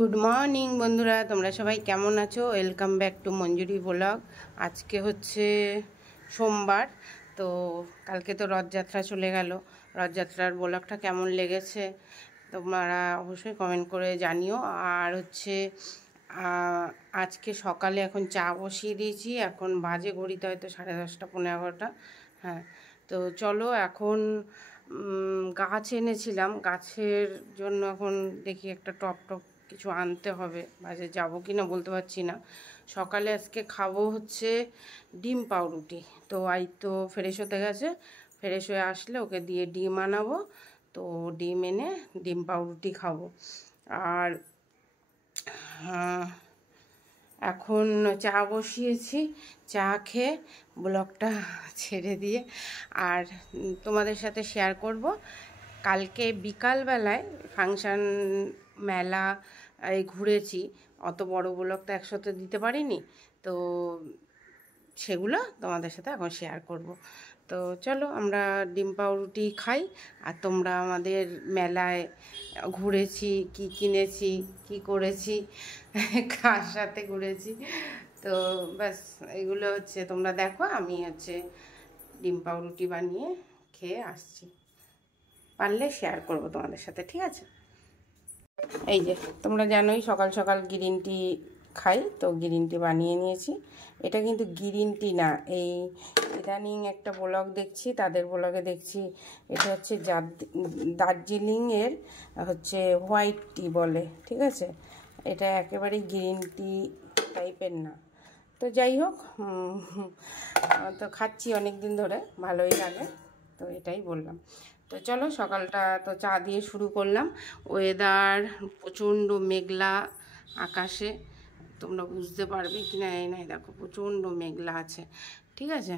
Good morning বন্ধুরা, তোমরা সবাই কেমন আছো? Welcome back to Manjuri blog. আজকে হচ্ছে সোমবার, তো কালকে তো রথযাত্রা চলে গেল। রথযাত্রার ব্লগটা কেমন লেগেছে তোমরা অবশ্যই কমেন্ট করে জানিও। আর হচ্ছে আজকে সকালে এখন চা বসিয়ে দিয়েছি, এখন বাজে ঘড়িতে হয়তো 10:30 পৌনে 11টা। হ্যাঁ, তো চলো এখন গাছ এনেছিলাম, গাছের জন্য এখন দেখি একটা টপ কিছু আনতে হবে, বাজে যাবো কি না বলতে পারছি না। সকালে আজকে খাবো হচ্ছে ডিম পাউরুটি। তো আই তো ফ্রেশ হতে গেছে, ফ্রেশ হয়ে আসলে ওকে দিয়ে ডিম আনাবো, তো ডিম এনে ডিম পাউরুটি খাবো। আর এখন চা বসিয়েছি, চা খেয়ে ব্লগটা ছেড়ে দিয়ে আর তোমাদের সাথে শেয়ার করব। কালকে বিকালবেলায় ফাংশান মেলা এই ঘুরেছি, অত বড় ব্লগ তো একসাথে দিতে পারিনি, তো সেগুলো তোমাদের সাথে এখন শেয়ার করব। তো চলো আমরা ডিম পাউরুটি খাই, আর তোমরা আমাদের মেলায় ঘুরেছি, কি কিনেছি, কি করেছি, কার সাথে ঘুরেছি, তো ব্যাস এগুলো হচ্ছে তোমরা দেখো। আমি হচ্ছে ডিম পাউরুটি বানিয়ে খেয়ে আসছি, পারলে শেয়ার করব তোমাদের সাথে, ঠিক আছে? এই যে তোমরা জানোই সকাল সকাল গ্রিন টি খাই, তো গ্রিন টি বানিয়ে নিয়েছি। এটা কিন্তু গ্রিন টি না, এই ইদানিং একটা ব্লগ দেখছি, তাদের ব্লগে দেখছি এটা হচ্ছে দার্জিলিংয়ের হচ্ছে হোয়াইট টি বলে, ঠিক আছে? এটা একেবারেই গ্রিন টি টাইপের না। তো যাই হোক, তো খাচ্ছি অনেক দিন ধরে, ভালোই লাগে, তো এটাই বললাম। তো চলো সকালটা তো চা দিয়ে শুরু করলাম। ওয়েদার প্রচণ্ড মেঘলা আকাশে, তোমরা বুঝতে পারবে কি না এই নাই, দেখো প্রচণ্ড মেঘলা আছে, ঠিক আছে?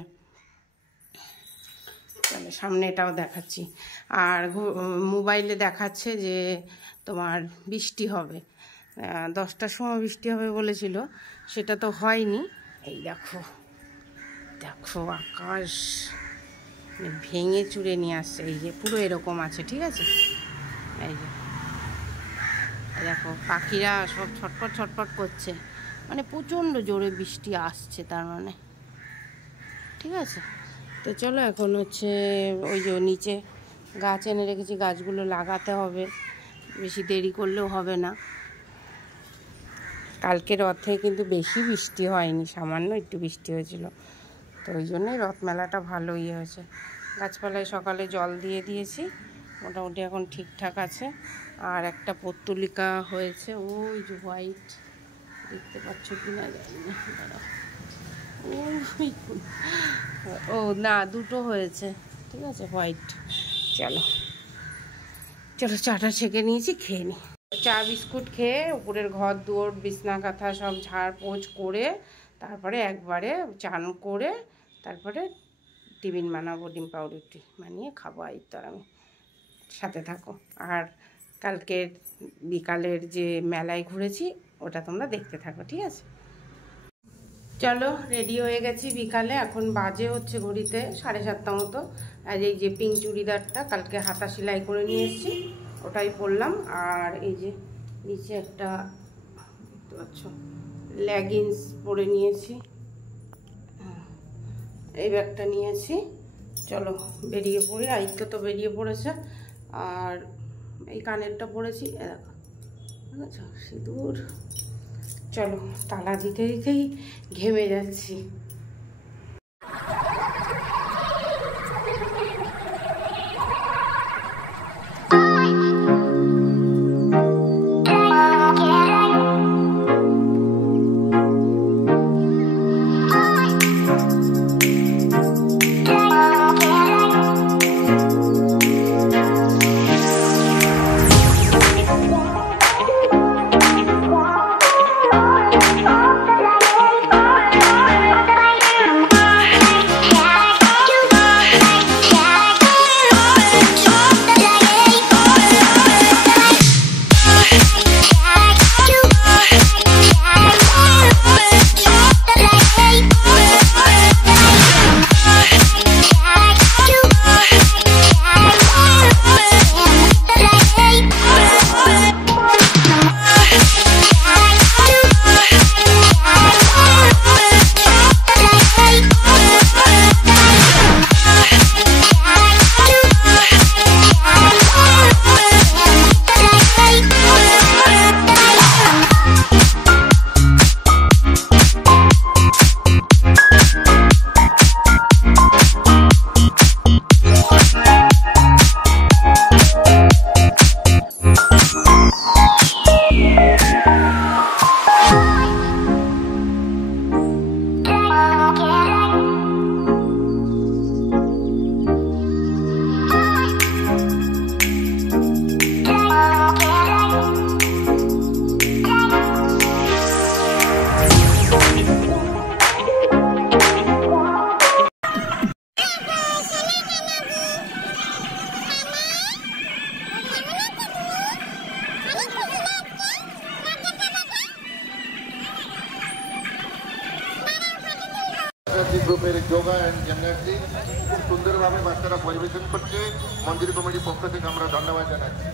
তাহলে সামনে এটাও দেখাচ্ছি। আর মোবাইলে দেখাচ্ছে যে তোমার বৃষ্টি হবে, 10টার সময় বৃষ্টি হবে বলেছিল, সেটা তো হয়নি। এই দেখো দেখো আকাশ ভেঙে চুরে নিয়ে আসছে, এই যে পুরো এরকম আছে, ঠিক আছে? এই যে দেখো পাখিরা সব ছটপট ছটপট করছে, মানে প্রচণ্ড জোরে বৃষ্টি আসছে তার মানে, ঠিক আছে? তো চলো এখন হচ্ছে ওই যে নিচে গাছ এনে রেখেছি, গাছগুলো লাগাতে হবে, বেশি দেরি করলেও হবে না। কালকে রথে কিন্তু বেশি বৃষ্টি হয়নি, সামান্য একটু বৃষ্টি হয়েছিল, তো ওই জন্যই রথ মেলাটা ভালো ইয়ে হয়েছে। গাছপালায় সকালে জল দিয়ে দিয়েছি, মোটামুটি এখন ঠিকঠাক আছে। আর একটা পর্তুলিকা হয়েছে, ওই যে হোয়াইট, দেখতে পাচ্ছ কি না জানি না, ও না দুটো হয়েছে, ঠিক আছে হোয়াইট। চলো চলো চাটা ছেঁকে নিয়েছি, খেয়ে নিই। চা বিস্কুট খেয়ে উপরের ঘর দুয়ার বিছনা কাঁথা সব ঝাড় পোছ করে তারপরে একবারে চান করে তারপরে টিফিন বানাবো, ডিম পাউরুটি বানিয়ে খাবো। এই তো আমি সাথে থাকো। আর কালকের বিকালের যে মেলায় ঘুরেছি ওটা তোমরা দেখতে থাকো, ঠিক আছে? চলো রেডি হয়ে গেছি বিকালে, এখন বাজে হচ্ছে ঘড়িতে 7:30 মতো। আর এই যে পিঙ্ক চুড়িদারটা কালকে হাতা সেলাই করে নিয়ে এসেছি, ওটাই পরলাম। আর এই যে নিচে একটা দেখতে পাচ্ছ লেগিংস পরে নিয়েছি, এই ব্যাগটা নিয়েছি। চলো বেরিয়ে পড়ি, আইত্য তো বেরিয়ে পড়েছে। আর এই কানেরটা পরেছি, দেখো ঠিক আছে সিঁদুর। চলো তালা দিতে দিতেই ঘেমে যাচ্ছি। এনার্জি গ্রুপের যোগা অ্যান্ড জিমন্যাস্টিক খুব সুন্দরভাবে বাচ্চারা পরিবেশন করছে। মন্দির কমিটির পক্ষ থেকে আমরা ধন্যবাদ জানাচ্ছি।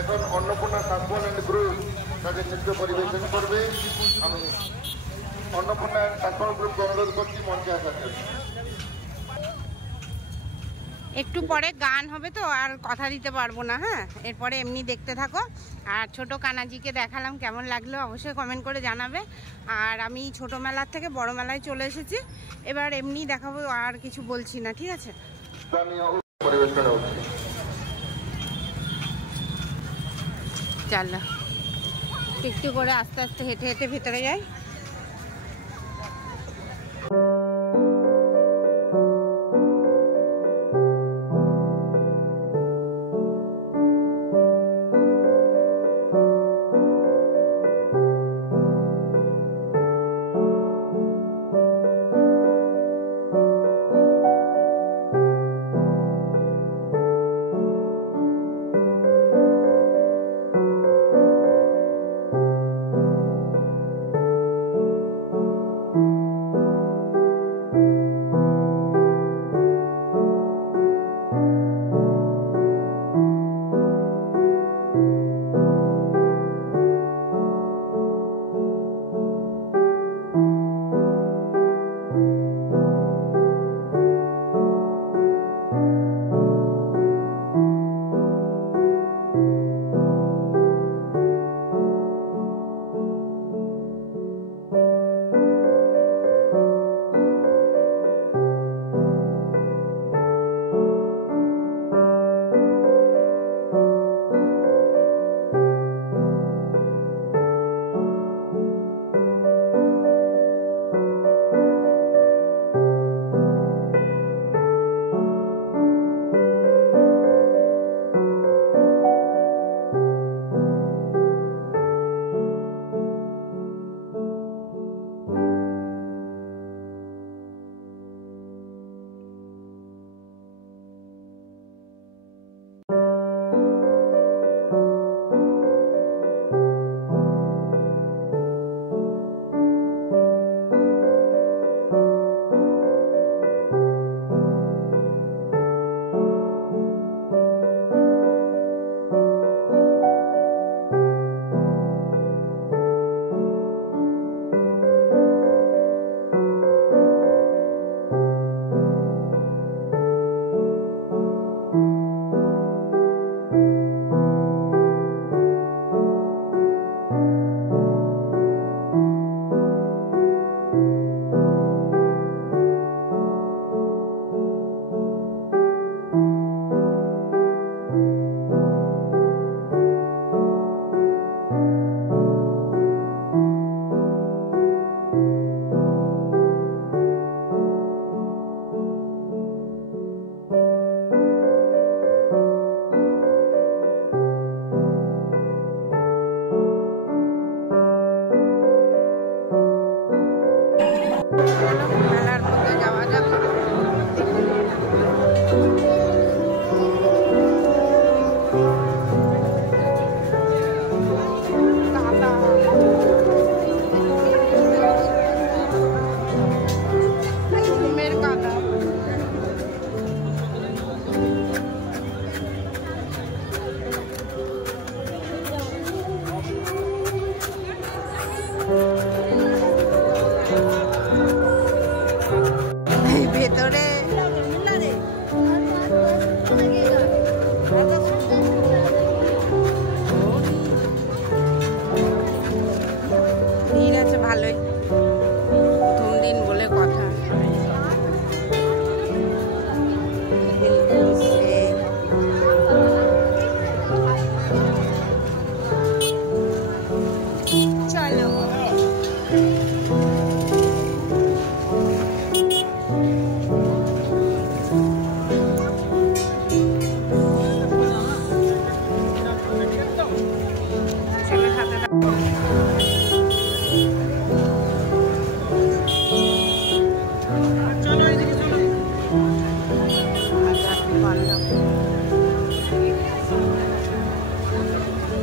এখন অন্নপূর্ণা সাকওয়াল অ্যান্ড গ্রুপ তাদের নৃত্য পরিবেশন করবে। আমি অন্নপূর্ণা সাকওয়াল গ্রুপকে অনুরোধ করছি মঞ্চে আসার জন্য। একটু পরে গান হবে তো আর কথা দিতে পারবো না। হ্যাঁ, এরপরে এমনি দেখতে থাকো। আর ছোট কানাজিকে দেখালাম, কেমন লাগলো অবশ্যই কমেন্ট করে জানাবে। আর আমি ছোট মেলার থেকে বড় মেলায় চলে এসেছি, এবার এমনি দেখাবো, আর কিছু বলছি না, ঠিক আছে? চল একটু করে আস্তে আস্তে হেঁটে হেঁটে ভেতরে যাই।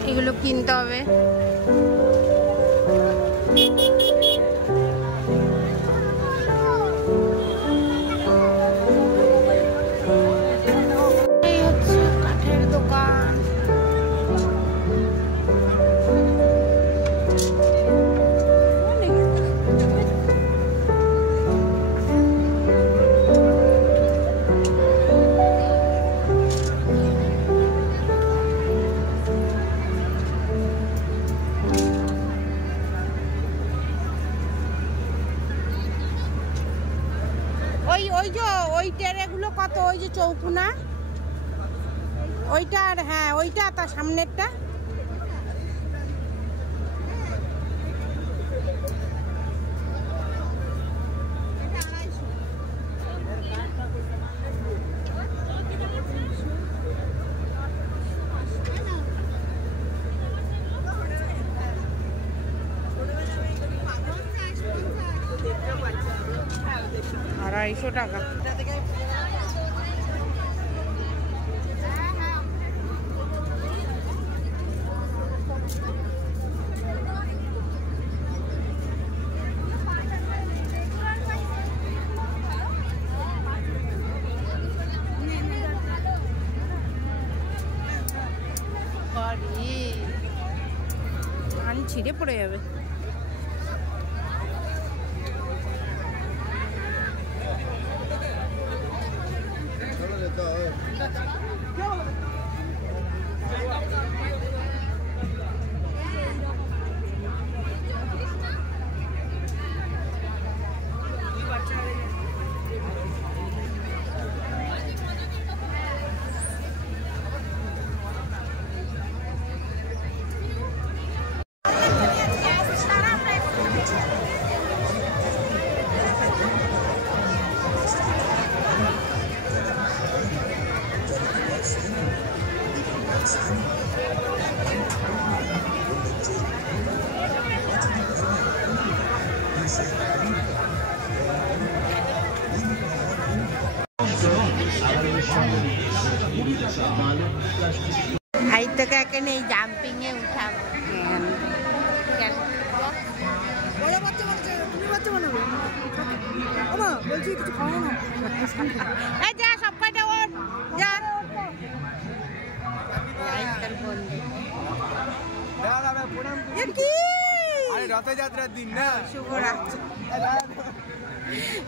এগুলো কিনতে হবে। ওই যে ওই টেরেগুলো কত, ওই যে চৌকুনা ওইটা, আর হ্যাঁ ওইটা তার সামনেরটা। $250 টাকা। ধান ছিঁড়ে পড়ে যাবে। आई तो क्या नहीं জাম্পিং এ উঠাবো। বড় বাচ্চা বানাচ্ছে, তুমি বাচ্চা বানাবে? ওমা বলছি কিছু খাওয়ানো না। এই যা সব কয়টা ওর যা। আইকাল বন্ধু দাদা আমি প্রণাম করি। এ কি? আরে রথযাত্রার দিন না। শুভরাত্রি।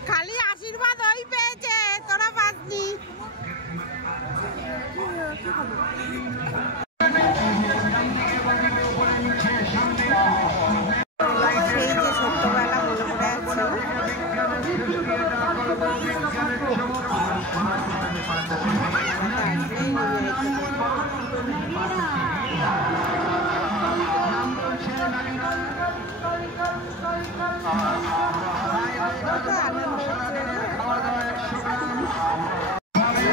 খালি আশীর্বাদ ওই পেয়েছে, তোরা পাসনি। সেই যে ছোট্টবেলা মনে পড়ে আছে।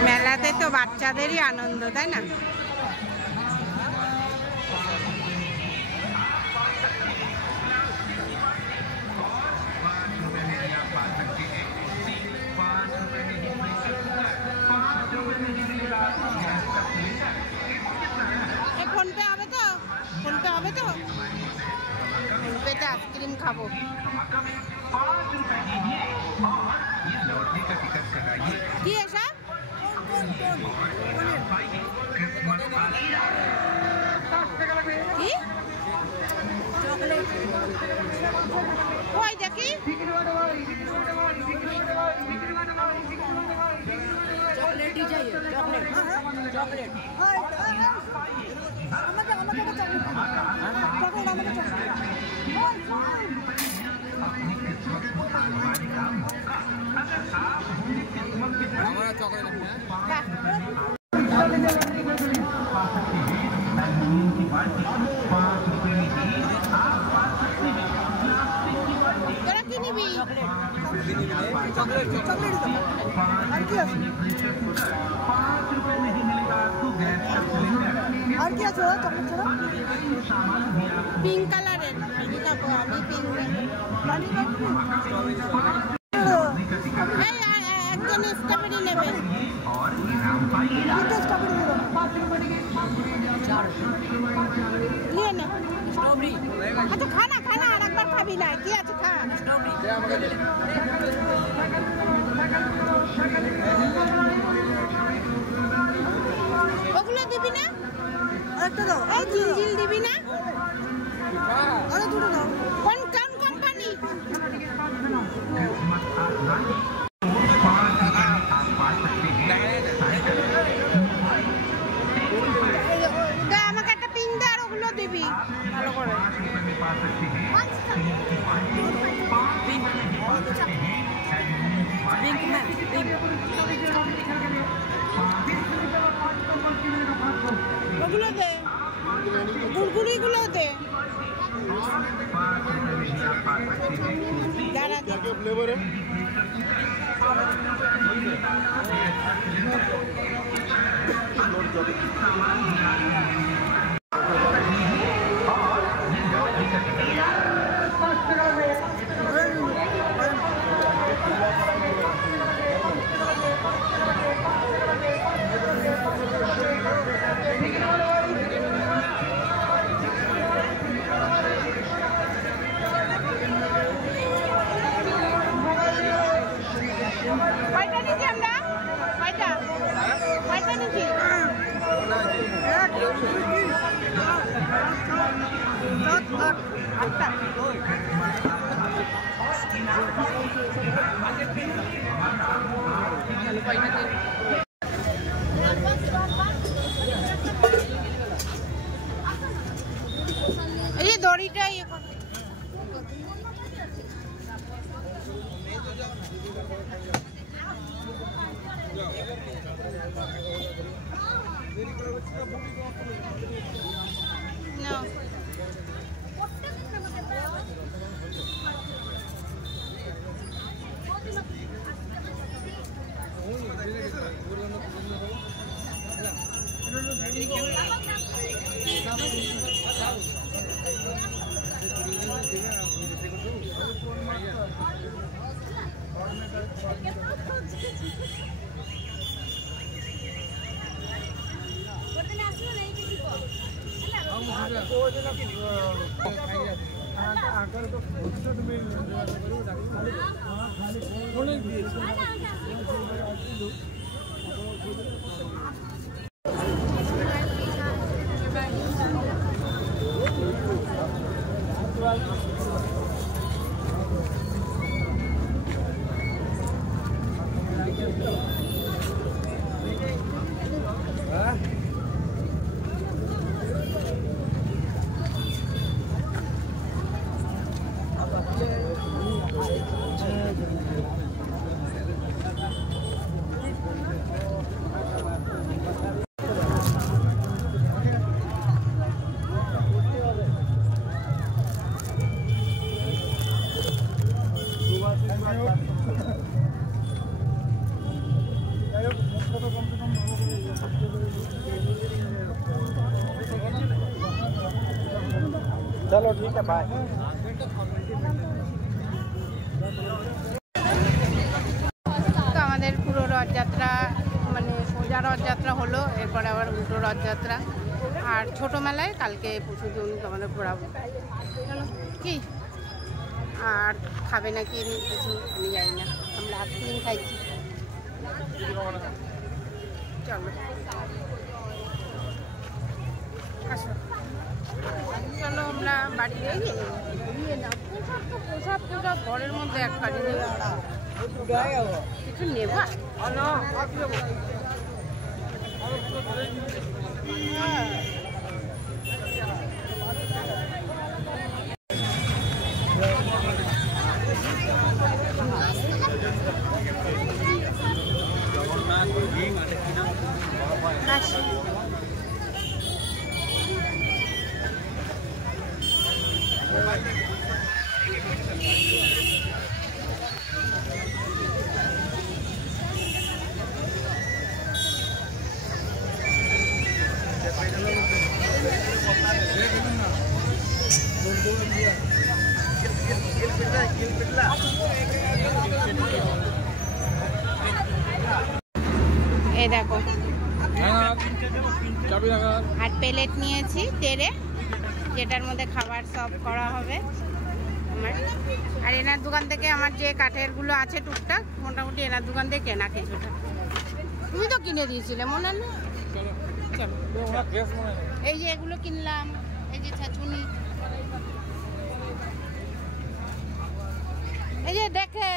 মেলাতে তো বাচ্চাদেরই আনন্দ, তাই না? ফোনপে হবে তো? ফোনপে হবে তো? ফোনপেতে আইসক্রিম খাবো। কি এসব? কি ওই দেখি চকলেট ही चाहिए, चॉकलेट चॉकलेट আমাকে চকলেট চকলেট আমাকে চকলেট हमारा चॉकलेट তোরা কি নিবি? चॉकलेट चॉकलेट और क्या और क्या छोड़ा चॉकलेट छोड़ा पिंक कलर আমি খাবো, আমি পিঙ্ক। একজন স্ট্রবেরি নেবে। নিয়ে নে স্ট্রবেরি। আচ্ছা খানা খানা আর একবার খাবি না, কি আছে খা। ওগুলো দিবি না? একটা দাও। এই জিলজিল দিবি না? আরে দুটো দাও। কোন কোম্পানি? আমাকে একটা পিন দে আর ওগুলো দিবি ভালো করে। ওগুলো দে, গুড়গুড়িগুলো দে। দাঁড়া फ्लेवर है কয়টা নিচ্ছি আমরা? কয়টা কয়টা নিচ্ছি? আটটা। এই দড়িটা ইয়ে কর। No. चलो ठीक है बाय। তো আমাদের পুরো রথযাত্রা মানে সোজা রথযাত্রা হলো, এরপরে আবার উল্টো রথযাত্রা আর ছোটো মেলায় কালকে পরশুদিন তোমাদের ঘোরাবো। চলো কি আর খাবে নাকি কিছু আমি জানি না, আমরা আইসক্রিম খাইছি। চলো আসো, চলো আমরা বাড়ি গিয়ে না পোশাক ঘরের মধ্যে এক কাজে কিছু নেবা। এই দেখো আর প্লেট নিয়েছি তেরে, যেটার মধ্যে খাবার সার্ভ করা হবে আমার। আর এনার দোকান থেকে আমার যে কাঠেরগুলো আছে টুকটাক মোটামুটি এনার দোকান থেকে কেনা কিছুটা। তুমি তো কিনে দিয়েছিলে মনে না? চলো এই যে এগুলো কিনলাম, এই যে ছাচুনি, এই যে দেখে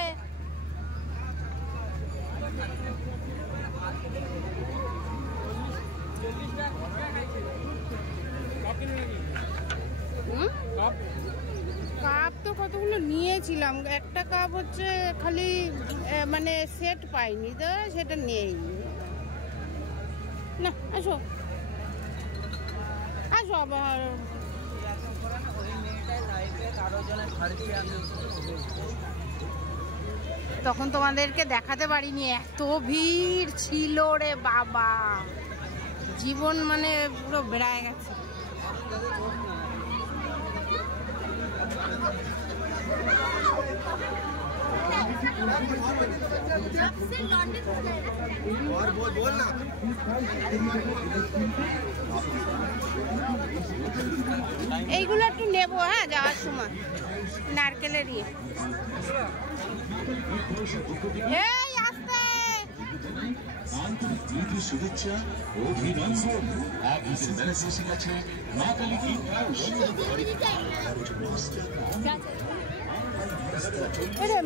কাপ তো কতগুলো নিয়েছিলাম, একটা কাপ হচ্ছে খালি মানে সেট পাইনি তো সেটা নেই না। আসো আসো আবার। তখন তোমাদেরকে দেখাতে পারিনি, এত ভিড় ছিল রে বাবা, জীবন মানে পুরো বেড়ায় গেছে। এইগুলো একটু নেবো হ্যাঁ যাওয়ার সময়, নারকেলের ইয়ে। এই আসতে আন্তরিক শুভেচ্ছা অভিনন্দন। আপনাদের মেলা শেষে গেছে মা কালী গিফট হাউস।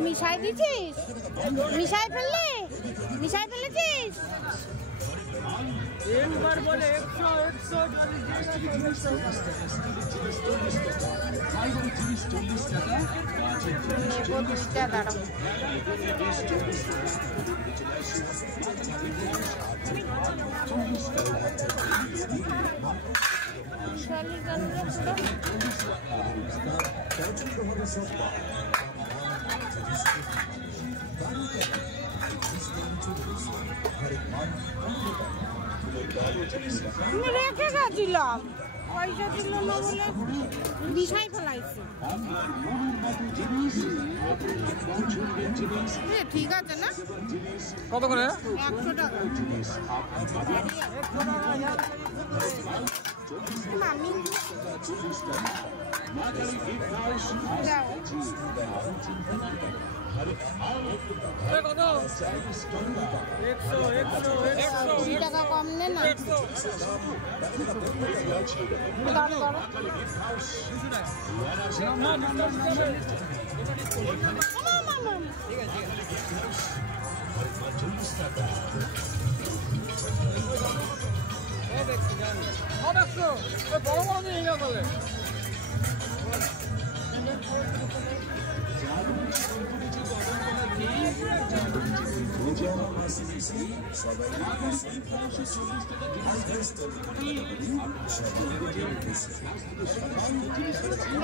মিশাই দিছিস, মিশাই ফেললে, মিশাই ফেলেছিস। একবার বলে 100 দাঁড়াও রেখে গেছিলাম, পয়সা দিল না বলে বিছাই ফেলাইছে। ঠিক আছে না? কত করে? 100 টাকা। মামি যাও। কত? 20 টাকা কম নে না। দাঁড়ো দাঁড়ো। বড় বড় নিয়ে গেল বলে।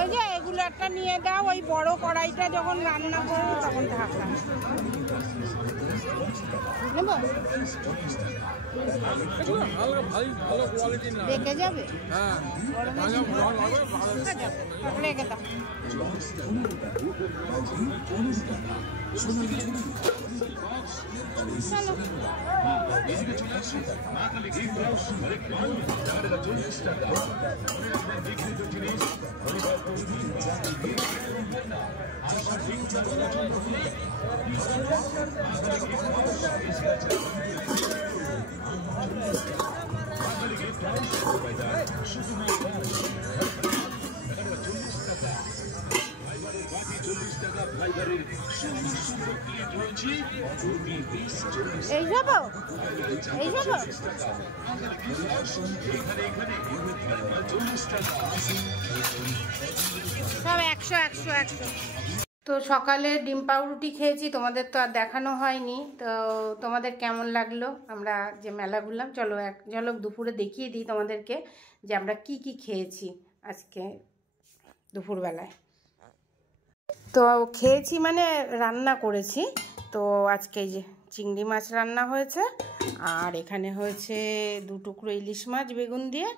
এই যে এগুলো একটা নিয়ে দাও, ওই বড় কড়াইটা যখন রান্না করো তখন ঢাকা নেব। দেখে যাবে, রেখে দাও। চলো এই যাবো, এই যাবো। সব 100। তো সকালে ডিম পাউরুটি খেয়েছি, তোমাদের তো আর দেখানো হয়নি। তো তোমাদের কেমন লাগলো আমরা যে মেলা ঘুরলাম, চলো এক ঝলক দুপুরে দেখিয়ে দিই তোমাদেরকে যে আমরা কি কি খেয়েছি আজকে দুপুরবেলায়। তো খেয়েছি মানে রান্না করেছি। তো আজকে এই যে চিংড়ি মাছ রান্না হয়েছে, আর এখানে হয়েছে 2 টুকরো ইলিশ মাছ বেগুন দিয়ে,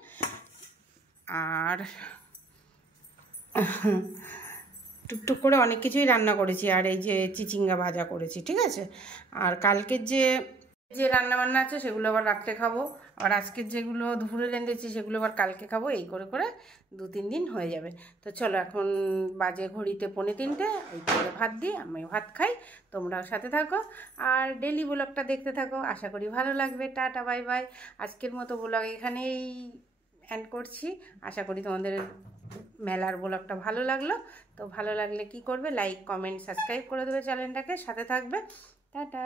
আর টুকটুক করে অনেক কিছুই রান্না করেছি, আর এই যে চিচিঙ্গা ভাজা করেছি, ঠিক আছে। আর কালকের যে রান্না বান্না আছে সেগুলো আবার রাত্রে খাবো, আর আজকের যেগুলো দুপুরে রেঁধেছি সেগুলো আবার কালকে খাবো। এই করে করে 2-3 দিন হয়ে যাবে। তো চলো এখন বাজে ঘড়িতে 2:45, এই করে ভাত দিই, আমি ভাত খাই, তোমরাও সাথে থাকো আর ডেলি ব্লগটা দেখতে থাকো। আশা করি ভালো লাগবে। Tata bye bye. আজকের মতো ব্লগ এখানেই এন্ড করছি। আশা করি তোমাদের মেলার ব্লগটা ভালো লাগলো। তো ভালো লাগলে কি করবে, লাইক কমেন্ট সাবস্ক্রাইব করে দেবে চ্যানেলটাকে, সাথে থাকবে। টাটা।